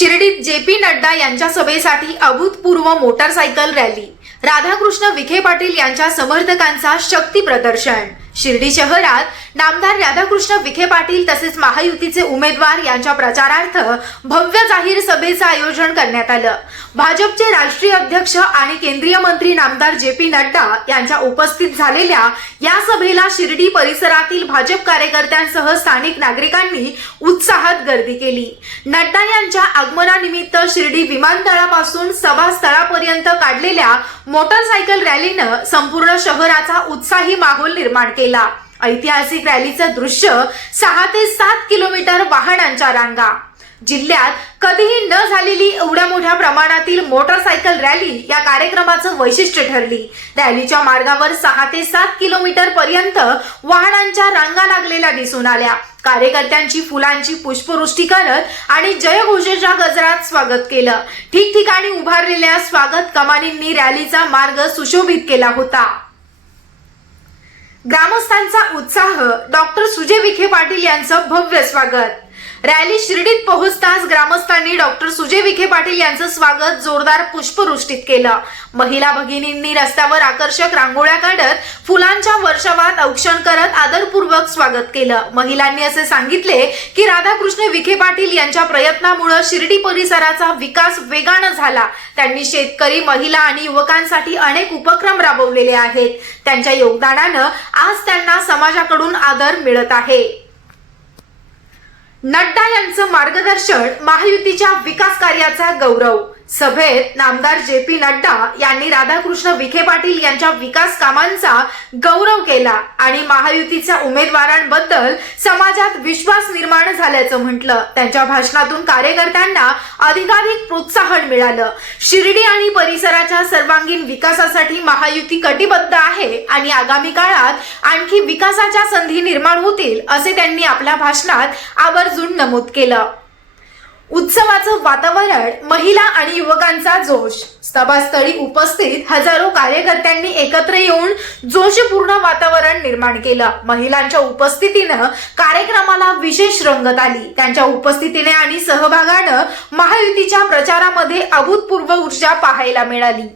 शिर्डीत J P Nadda यांच्या सभेसाठी अभूतपूर्व मोटारसायकल रॅली. राधाकृष्ण विखे पाटील यांच्या समर्थकांचा शक्ती प्रदर्शन. शिर्डी शहरात नामदार राधाकृष्ण विखे पाटील तसेच महायुतीचे उमेदवार यांच्या प्रचारार्थ भव्य जाहीर सभेचं आयोजन करण्यात आलं. भाजपचे राष्ट्रीय अध्यक्ष आणि केंद्रीय मंत्री नामदार जे पी नड्डा यांच्या उपस्थित झालेल्या या सभेला शिर्डी परिसरातील भाजप कार्यकर्त्यांसह स्थानिक नागरिकांनी उत्साहात गर्दी केली. नड्डा यांच्या आगमनानिमित्त शिर्डी विमानतळापासून सभास्थळापर्यंत काढलेल्या मोटरसायकल रॅलीनं संपूर्ण शहराचा उत्साही माहोल निर्माण केला. ऐतिहासिक रॅलीचं दृश्य सहा ते सात किलोमीटर वाहनांच्या रांगा. जिल्ह्यात कधीही न झालेली एवढ्या मोठ्या प्रमाणातील मोटरसायकल रॅली या कार्यक्रमाचं वैशिष्ट्य ठरली. रॅलीच्या मार्गावर सहा ते सात किलोमीटर पर्यंत वाहनांच्या रांगा लागलेल्या दिसून आल्या. कार्यकर्त्यांची फुलांची पुष्पवृष्टी करत आणि जयघोषेच्या गजरात स्वागत केलं. ठिकठिकाणी उभारलेल्या स्वागत कमानींनी रॅलीचा मार्ग सुशोभित केला होता. ग्रामस्थांचा उत्साह डॉक्टर सुजय विखे पाटील यांचं भव्य स्वागत. रॅली शिर्डीत पोहोचताच ग्रामस्थांनी डॉक्टर सुजय विखे पाटील यांचं स्वागत जोरदार पुष्पवृष्टीत केलं. महिला भगिनींनी रस्त्यावर आकर्षक रांगोळ्या काढत फुलांच्या वर्षावात औक्षण करत आदरपूर्वक स्वागत केलं. महिलांनी असे सांगितले की राधाकृष्ण विखे पाटील यांच्या प्रयत्नामुळे शिर्डी परिसराचा विकास वेगानं झाला. त्यांनी शेतकरी महिला आणि युवकांसाठी अनेक उपक्रम राबवलेले आहेत. त्यांच्या योगदानानं आज त्यांना समाजाकडून आदर मिळत आहे. नड्डा यांचं मार्गदर्शन महायुतीच्या विकास कार्याचा गौरव. सभेत नामदार जे पी नड्डा यांनी राधाकृष्ण विखे पाटील यांच्या विकास कामांचा गौरव केला आणि महायुतीच्या उमेदवारांबद्दल समाजात विश्वास निर्माण झाल्याचं म्हटलं. त्यांच्या भाषणातून कार्यकर्त्यांना अधिकाधिक प्रोत्साहन मिळालं. शिर्डी आणि परिसराच्या सर्वांगीण विकासासाठी महायुती कटिबद्ध आहे आणि आगामी काळात आणखी विकासाच्या संधी निर्माण होतील असे त्यांनी आपल्या भाषणात आवर्जून नमूद केलं. उत्सवाचं वातावरण महिला आणि युवकांचा जोश. सभास्थळी उपस्थित हजारो कार्यकर्त्यांनी एकत्र येऊन जोशपूर्ण वातावरण निर्माण केलं. महिलांच्या उपस्थितीनं कार्यक्रमाला विशेष रंगत आली. त्यांच्या उपस्थितीने आणि सहभागानं महायुतीच्या प्रचारामध्ये अभूतपूर्व ऊर्जा पाहायला मिळाली.